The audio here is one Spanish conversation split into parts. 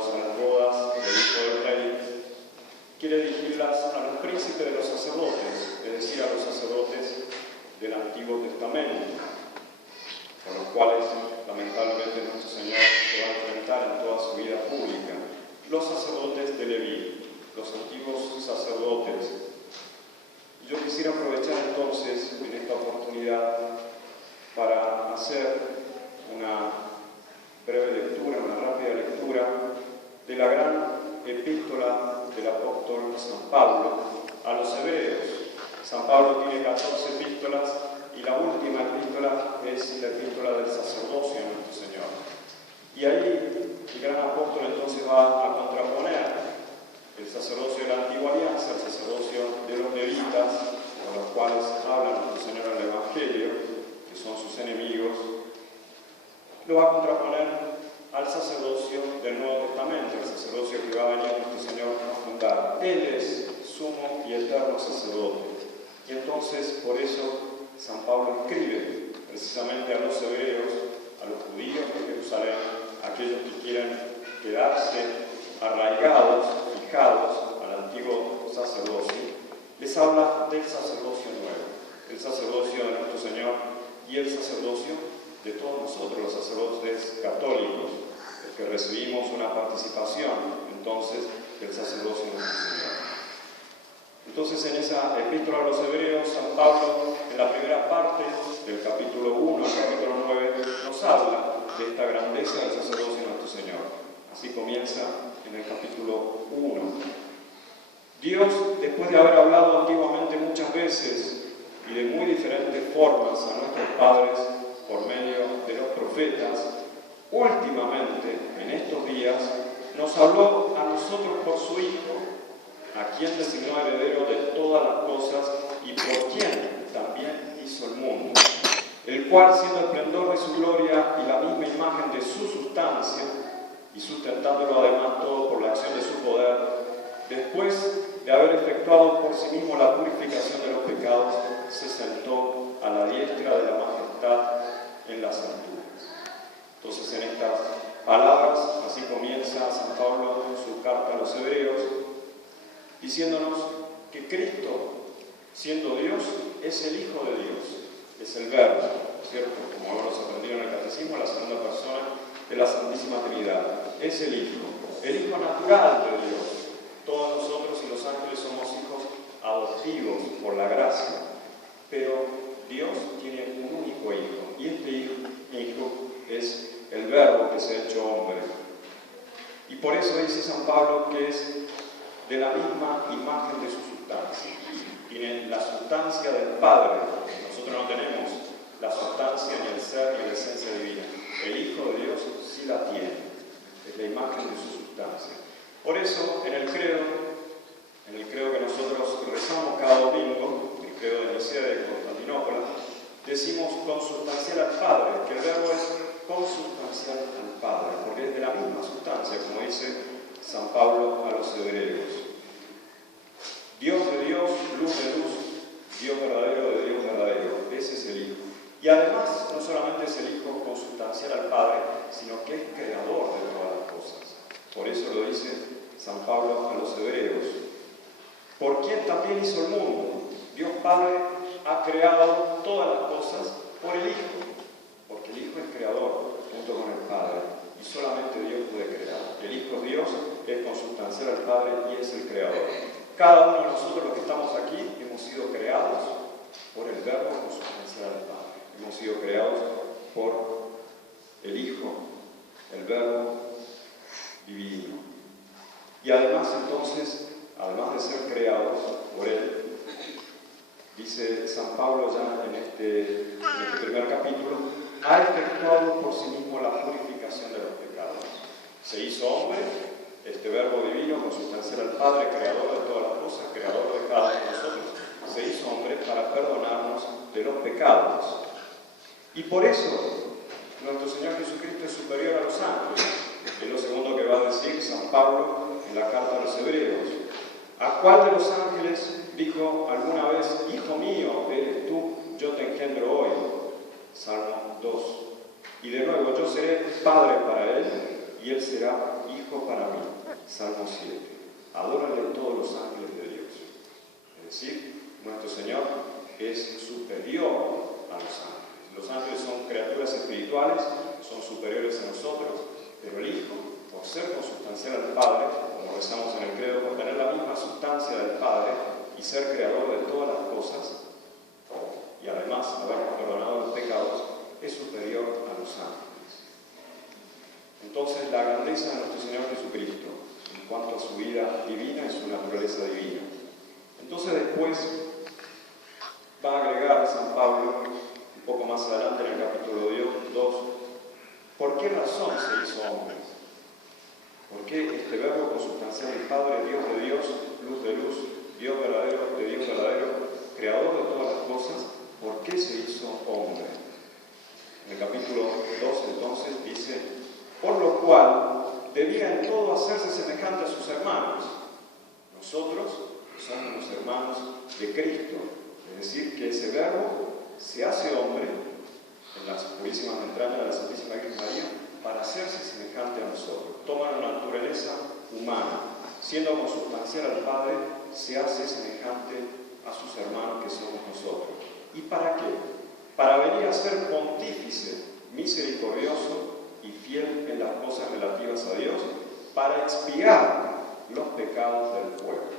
invitados a las bodas del Hijo del Rey, quiere dirigirlas a los príncipes de los sacerdotes, es decir, a los sacerdotes del Antiguo Testamento, con los cuales lamentablemente nuestro Señor se va a enfrentar en toda su vida pública. Los sacerdotes de Leví, los antiguos sacerdotes. Yo quisiera aprovechar entonces en esta oportunidad para hacer una breve lectura, una rápida lectura de la gran epístola del apóstol San Pablo a los hebreos. San Pablo tiene 14 epístolas y la última epístola es la epístola del sacerdocio de nuestro Señor. Y ahí el gran apóstol entonces va a contraponer el sacerdocio de la antigua alianza, el sacerdocio de los levitas, con los cuales habla nuestro Señor en el Evangelio, que son sus enemigos, lo va a contraponer al sacerdocio del Nuevo Testamento, el sacerdocio que va a venir nuestro Señor a fundar. Él es sumo y eterno sacerdote. Y entonces, por eso, San Pablo escribe precisamente a los hebreos, a los judíos de Jerusalén, a aquellos que quieren quedarse arraigados, fijados al antiguo sacerdocio, les habla del sacerdocio nuevo, el sacerdocio de nuestro Señor y el sacerdocio de todos nosotros, los sacerdotes católicos, los que recibimos una participación entonces del sacerdocio de nuestro Señor. Entonces, en esa epístola a los hebreos, San Pablo, en la primera parte del capítulo 1 al capítulo 9, nos habla de esta grandeza del sacerdocio de nuestro Señor. Así comienza en el capítulo 1. Dios, después de haber hablado antiguamente muchas veces y de muy diferentes formas a nuestros padres por medio de los profetas, últimamente, en estos días, nos habló a nosotros por su Hijo, a quien designó heredero de todas las cosas y por quien también hizo el mundo, el cual, siendo el esplendor de su gloria y la misma imagen de su sustancia, y sustentándolo además todo por la acción de su poder, después de haber efectuado por sí mismo la purificación de los pecados, se sentó a la diestra de la majestad en las alturas. Entonces, en estas palabras, así comienza San Pablo su carta a los hebreos, diciéndonos que Cristo, siendo Dios, es el Hijo de Dios, es el Verbo, ¿cierto? Como hemos aprendido en el Catecismo, la segunda persona de la Santísima Trinidad. Es el Hijo natural de Dios. Todos nosotros y los ángeles somos hijos adoptivos por la gracia, pero Dios tiene un único Hijo, y este Hijo es el Verbo que se ha hecho hombre. Y por eso dice San Pablo que es de la misma imagen de su sustancia. Tiene la sustancia del Padre. Nosotros no tenemos la sustancia, ni el ser, ni la esencia divina. El Hijo de Dios sí la tiene. Es la imagen de su sustancia. Por eso, en el credo que nosotros rezamos cada domingo, el credo de Nicea de Constantinopla, decimos consustancial al Padre, que el verbo es consustancial al Padre, porque es de la misma sustancia, como dice San Pablo a los hebreos. Dios de Dios, luz de luz, Dios verdadero de Dios verdadero. Ese es el Hijo. Y además, no solamente es el Hijo consustancial al Padre, sino que es creador de todas las cosas. Por eso lo dice San Pablo a los hebreos. Por quien también hizo el mundo. Dios Padre ha creado todas las cosas por el Hijo, porque el Hijo es creador junto con el Padre, y solamente Dios puede crear. El Hijo es Dios, es consustancial al Padre y es el creador. Cada uno de nosotros, los que estamos aquí, hemos sido creados por el Verbo consustancial al Padre. Hemos sido creados por el Hijo, el Verbo divino. Y además, entonces, además de ser creados por Él, dice San Pablo ya en este primer capítulo, ha efectuado por sí mismo la purificación de los pecados. Se hizo hombre, este Verbo divino, consustancial al Padre, creador de todas las cosas, creador de cada uno de nosotros, se hizo hombre para perdonarnos de los pecados. Y por eso, nuestro Señor Jesucristo es superior a los ángeles. Es lo segundo que va a decir San Pablo en la carta a los hebreos. ¿A cuál de los ángeles dijo alguna vez, Hijo mío, eres tú, yo te engendro hoy? Salmo 2. Y de nuevo, yo seré padre para él, y él será hijo hijo para mí. Salmo 7. Adórenle todos los ángeles de Dios. Es decir, nuestro Señor es superior a los ángeles. Los ángeles son criaturas espirituales, son superiores a nosotros, pero el Hijo, por ser consustancial al Padre, como rezamos en el credo, por tener la misma sustancia del Padre y ser creador de todas las cosas, y además habernos perdonado los pecados, es superior a los ángeles. Entonces, la grandeza de nuestro Señor Jesucristo, en cuanto a su vida divina y su naturaleza divina. Entonces, después va a agregar San Pablo, un poco más adelante en el capítulo 2, ¿por qué razón se hizo hombre? ¿Por qué este verbo consustancial del Padre, Dios de Dios, luz de luz, Dios verdadero de Dios verdadero, creador de todas las cosas, ¿por qué se hizo hombre? En el capítulo 2 entonces dice, por lo cual debía en todo hacerse semejante a sus hermanos. Nosotros somos los hermanos de Cristo, es decir, que ese verbo se hace hombre en las purísimas entrañas de la Santísima Virgen María para hacerse semejante a nosotros. Toma una naturaleza humana, siendo consustancial al Padre, se hace semejante a sus hermanos que somos nosotros. ¿Y para qué? Para venir a ser pontífice, misericordioso y fiel en las cosas relativas a Dios, para expiar los pecados del pueblo.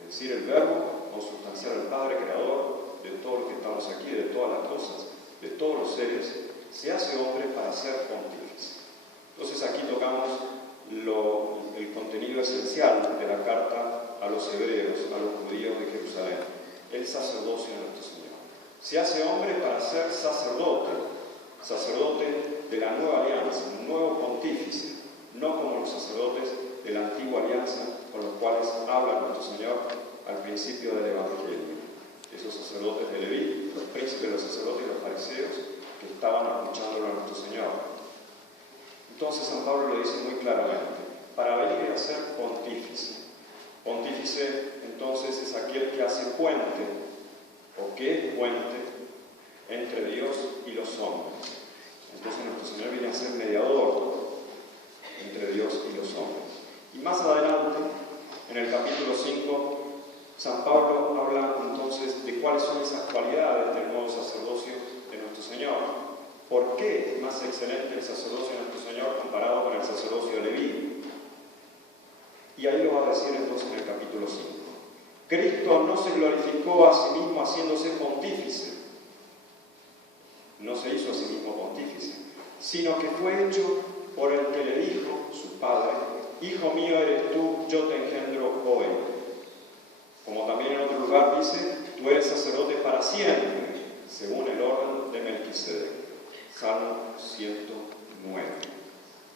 Es decir, el verbo consustancial al Padre, creador de todos los que estamos aquí, de todas las cosas, de todos los seres, se hace hombre para ser pontífice. Entonces aquí tocamos el contenido esencial de la carta a los hebreos, a los judíos de Jerusalén, el sacerdocio de nuestro Señor. Se hace hombre para ser sacerdote de la nueva alianza, un nuevo pontífice, no como los sacerdotes de la antigua alianza con los cuales habla nuestro Señor al principio del Evangelio. Esos sacerdotes de Leví, los príncipes, los sacerdotes y los fariseos que estaban escuchándolo a nuestro Señor. Entonces San Pablo lo dice muy claramente, para venir a ser pontífice. Pontífice entonces es aquel que hace puente, o que es puente, entre Dios y los hombres. Entonces nuestro Señor viene a ser mediador entre Dios y los hombres. Y más adelante, en el capítulo 5, San Pablo habla entonces de cuáles son esas cualidades del nuevo sacerdocio de nuestro Señor. ¿Por qué es más excelente el sacerdocio de nuestro Señor comparado con el sacerdocio de Leví? Y ahí lo va a decir entonces en el capítulo 5. Cristo no se glorificó a sí mismo haciéndose pontífice. No se hizo a sí mismo pontífice, sino que fue hecho por el que le dijo, su Padre, Hijo mío eres tú, yo te engendro hoy. Como también en otro lugar dice, tú eres sacerdote para siempre, según el orden de Melquisedec. Salmo 109.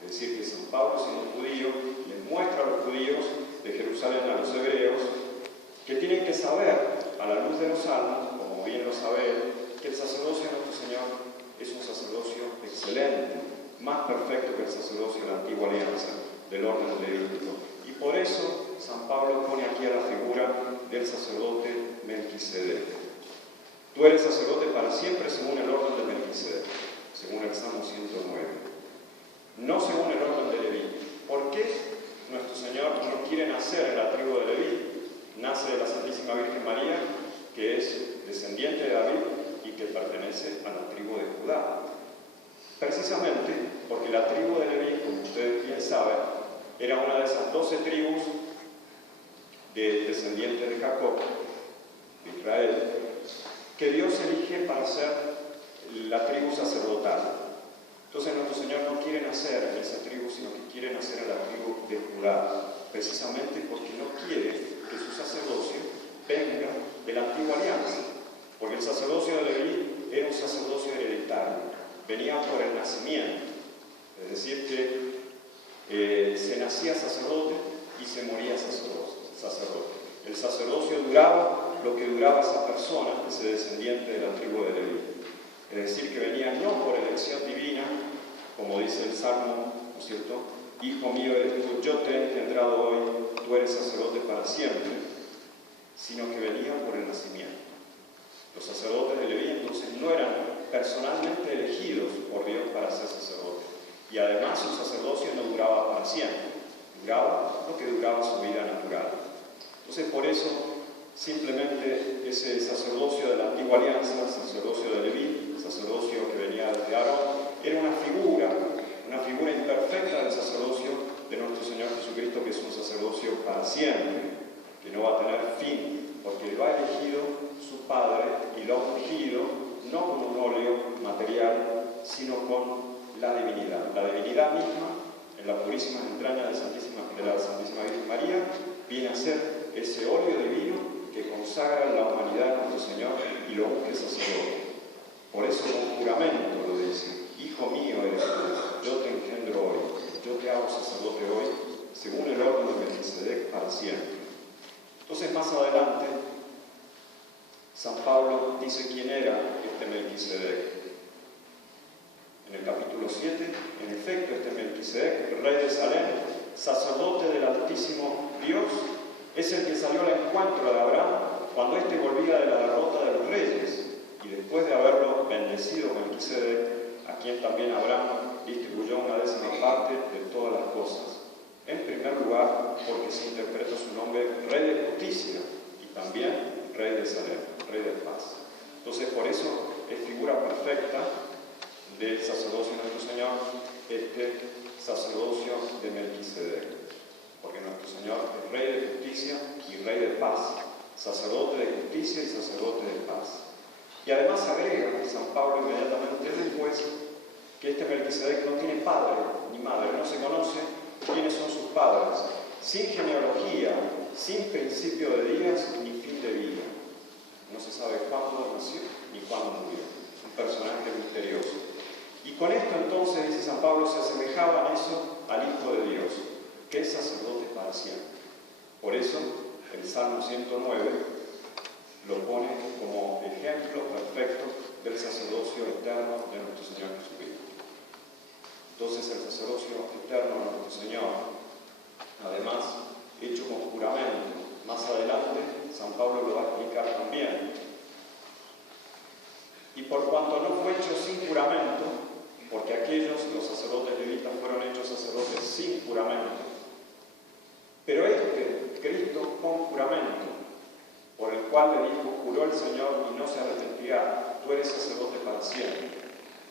Es decir, que San Pablo, siendo judío, les muestra a los judíos de Jerusalén, a los hebreos, que tienen que saber, a la luz de los salmos, como bien lo sabe él, que el sacerdocio de nuestro Señor es un sacerdocio excelente, más perfecto que el sacerdocio de la antigua alianza, del orden levítico. Y por eso San Pablo pone aquí a la figura del sacerdote Melquisedec. Tú eres sacerdote para siempre según el orden de Melquisedec, según el Salmo 109. No según el orden de Leví. ¿Por qué nuestro Señor no quiere nacer en la tribu de Leví? Nace de la Santísima Virgen María, que es descendiente de David y que pertenece a la tribu de Judá. Precisamente porque la tribu de Leví, como ustedes bien saben, era una de esas 12 tribus de descendientes de Jacob, de Israel, que Dios elige para ser la tribu sacerdotal. Entonces nuestro Señor no quiere nacer en esa tribu, sino que quiere nacer en la tribu de Judá, precisamente porque no quiere que su sacerdocio venga de la antigua alianza, porque el sacerdocio de Leví era un sacerdocio hereditario, venía por el nacimiento, es decir que se nacía sacerdote y se moría sacerdote. El sacerdocio duraba lo que duraba esa persona, ese descendiente de la tribu de Leví. Es decir, que venía no por elección divina, como dice el Salmo, ¿no es cierto? Hijo mío eres tú, yo te he engendrado hoy, tú eres sacerdote para siempre, sino que venía por el nacimiento. Los sacerdotes de Leví entonces no eran personalmente elegidos por Dios para ser sacerdotes. Y además su sacerdocio no duraba para siempre. Entonces, por eso, simplemente ese sacerdocio de la antigua alianza, el sacerdocio de Leví, el sacerdocio que venía desde Aarón, era una figura imperfecta del sacerdocio de nuestro Señor Jesucristo, que es un sacerdocio para siempre, que no va a tener fin, porque lo ha elegido su Padre y lo ha ungido no con un óleo material, sino con la divinidad misma, en las purísimas entrañas de la Santísima Virgen María, viene a ser ese óleo divino que consagra la humanidad de nuestro Señor y lo unge sacerdote. Por eso con juramento lo dice: Hijo mío eres tú, yo te engendro hoy, yo te hago sacerdote hoy, según el orden de Melquisedec para siempre. Entonces, más adelante, San Pablo dice quién era este Melquisedec. En el capítulo 7, en efecto, este Melquisedec, rey de Salem, sacerdote del Altísimo Dios, es el que salió al encuentro de Abraham cuando éste volvía de la derrota de los reyes, y después de haberlo bendecido Melquisedec, a quien también Abraham distribuyó una 10ª parte de todas las cosas. En primer lugar, porque se interpreta su nombre Rey de Justicia y también Rey de Salem, Rey de Paz. Entonces, por eso es figura perfecta del sacerdocio de nuestro Señor, este sacerdocio de Melquisedec. Porque nuestro Señor es Rey de Justicia y Rey de Paz, sacerdote de justicia y sacerdote de paz. Y además agrega San Pablo inmediatamente después que este Melquisedec no tiene padre ni madre, no se conoce quiénes son sus padres, sin genealogía, sin principio de días ni fin de vida. No se sabe cuándo nació ni cuándo murió. Un personaje misterioso. Y con esto entonces, dice San Pablo, se asemejaba en eso al Hijo de Dios, que es sacerdote para siempre. Por eso, el Salmo 109 lo pone como ejemplo perfecto del sacerdocio eterno de nuestro Señor Jesucristo. Entonces, el sacerdocio eterno de nuestro Señor, además, hecho con juramento, más adelante San Pablo lo va a explicar también. Y por cuanto no fue hecho sin juramento, porque aquellos, los sacerdotes levitas, fueron hechos sacerdotes sin juramento, pero Cristo con juramento, por el cual le dijo: juró el Señor y no se arrepentirá, tú eres sacerdote para siempre.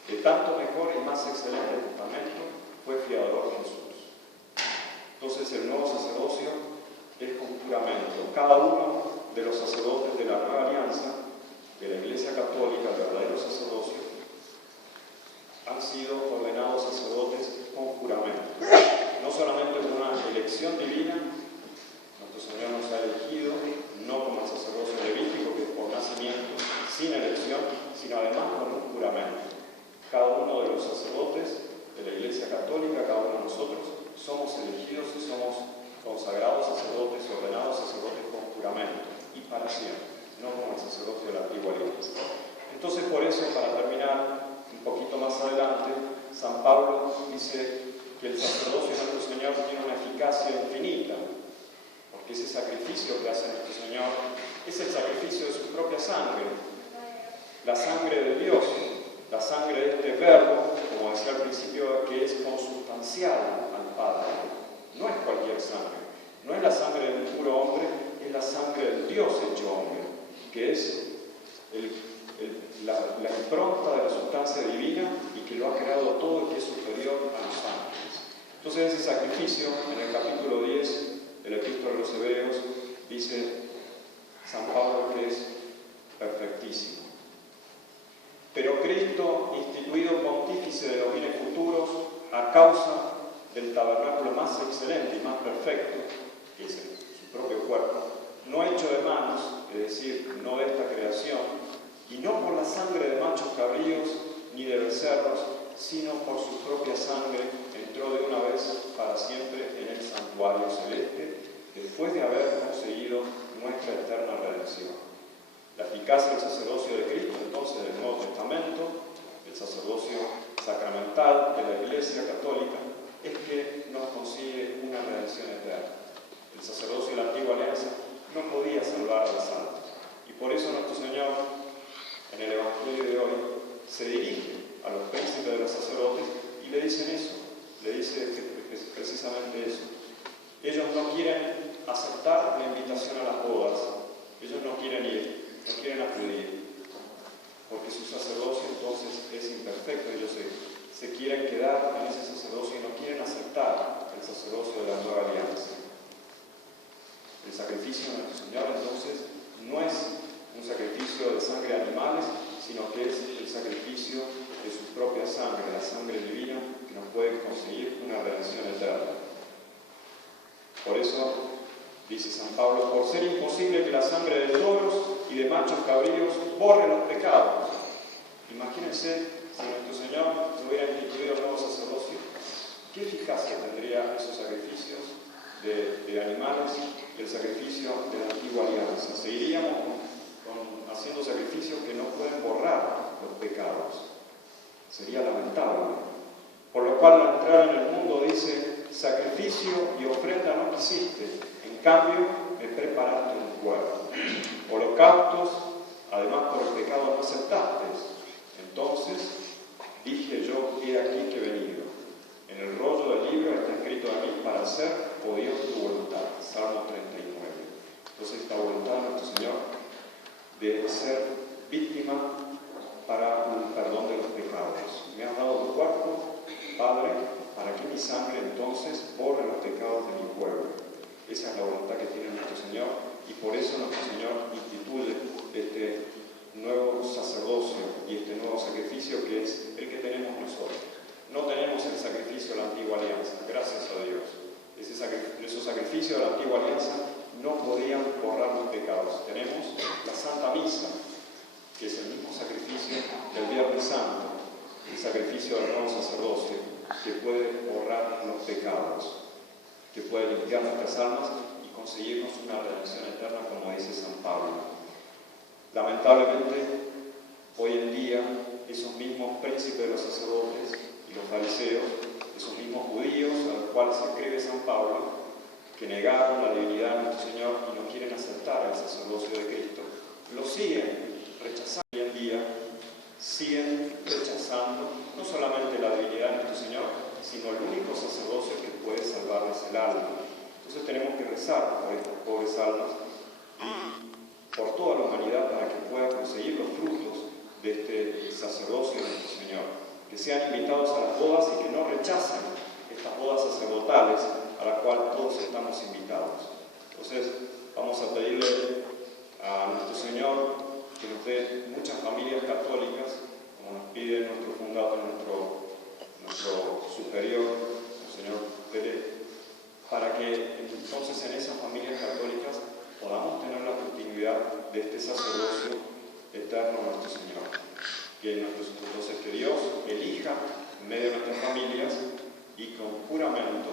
De tanto mejor y más excelente testamento fue fiador Jesús. Entonces, el nuevo sacerdocio es con juramento. Cada uno de los sacerdotes de la nueva alianza, de la Iglesia Católica, el verdadero sacerdocio, han sido ordenados sacerdotes con juramento. No solamente por una elección divina, nuestro Señor nos ha elegido, no como el sacerdocio levítico, que es por nacimiento, sin elección, sino además con un juramento. Cada uno de los sacerdotes de la Iglesia Católica, cada uno de nosotros, somos elegidos y somos consagrados sacerdotes, ordenados sacerdotes con juramento, y para siempre, no como el sacerdocio de la antigua alianza. Entonces, por eso, para terminar, un poquito más adelante, San Pablo dice que el sacerdocio de nuestro Señor tiene una eficacia infinita, porque ese sacrificio que hace nuestro Señor es el sacrificio de su propia sangre, la sangre de Dios, la sangre de este verbo, como decía al principio, que es consustancial al Padre. No es cualquier sangre, no es la sangre de un puro hombre, es la sangre del Dios hecho hombre, que es la impronta de la sustancia divina y que lo ha creado todo y que es superior a los ángeles. Entonces, ese sacrificio, en el capítulo 10 del Epístola de los Hebreos, dice San Pablo que es perfectísimo. Pero Cristo, instituido pontífice de los bienes futuros, a causa del tabernáculo más excelente y más perfecto, que es su propio cuerpo, no hecho de manos, es decir, no de esta creación, y no por la sangre de machos cabríos ni de becerros, sino por su propia sangre, entró de una vez para siempre en el santuario celeste, después de haber conseguido nuestra eterna redención. La eficacia del sacerdocio de Cristo, entonces, del Nuevo Testamento, el sacerdocio sacramental de la Iglesia Católica, es que nos consigue una redención eterna. El sacerdocio de la antigua alianza no podía salvar a las almas. Y por eso nuestro Señor, en el Evangelio de hoy, se dirige a los príncipes de los sacerdotes y le dicen eso, le dice precisamente eso. Ellos no quieren aceptar la invitación a las bodas. Ellos no quieren ir, no quieren acudir, porque su sacerdocio entonces es imperfecto. Ellos se quieren quedar en ese sacerdocio y no quieren aceptar el sacerdocio de la nueva alianza. El sacrificio de nuestro Señor entonces no es un sacrificio de sangre de animales, sino que es el sacrificio de su propia sangre, la sangre divina, que nos puede conseguir una redención eterna. Por eso, dice San Pablo, por ser imposible que la sangre de toros y de machos cabríos borre los pecados. Imagínense si nuestro Señor no hubiera instituido el nuevo sacerdocio, ¿qué eficacia tendrían esos sacrificios de animales, el sacrificio de la antigua alianza? Seguiríamos haciendo sacrificios que no pueden borrar los pecados. Sería lamentable. Por lo cual, al entrar en el mundo dice, sacrificio y ofrenda no quisiste, en cambio me preparaste un cuerpo. Holocaustos, además por el pecado no aceptaste. Entonces dije yo, he aquí que he venido. En el rollo del libro está escrito de mí para hacer, oh Dios, tu voluntad. Salmo 39. Entonces esta voluntad de nuestro Señor de ser víctima para el perdón de los pecados. Me has dado tu cuerpo, Padre, para que mi sangre entonces borre los pecados de mi pueblo. Esa es la voluntad que tiene nuestro Señor, y por eso nuestro Señor instituye este nuevo sacerdocio y este nuevo sacrificio que es el que tenemos nosotros. No tenemos el sacrificio de la antigua alianza, gracias a Dios. Esos sacrificios de la antigua alianza no podían borrar los pecados. Tenemos la Santa Misa, que es el mismo sacrificio del Viernes Santo, el sacrificio del nuevo sacerdocio, que puede borrar los pecados, que puede limpiar nuestras almas y conseguirnos una redención eterna, como dice San Pablo. Lamentablemente, hoy en día, esos mismos príncipes de los sacerdotes y los fariseos, esos mismos judíos a los cuales escribe San Pablo, que negaron la divinidad de nuestro Señor y no quieren aceptar el sacerdocio de Cristo, lo siguen rechazando. Hoy en día siguen rechazando no solamente la divinidad de nuestro Señor, sino el único sacerdocio que puede salvarles el alma. Entonces tenemos que rezar por estas pobres almas y por toda la humanidad para que pueda conseguir los frutos de este sacerdocio de nuestro Señor, que sean invitados a las bodas y que no rechacen estas bodas sacerdotales a las cuales todos estamos invitados. Entonces vamos a pedirle a nuestro Señor que nos dé muchas familias católicas, como nos pide nuestro fundador, nuestro superior, el señor Pérez, para que entonces en esas familias católicas podamos tener la continuidad de este sacerdocio eterno a nuestro Señor. Entonces que Dios elija en medio de nuestras familias y con juramento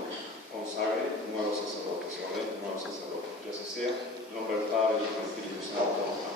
consagre nuevos sacerdotes, ordene nuevos sacerdotes. Que así sea, en nombre del Padre, y del Espíritu Santo.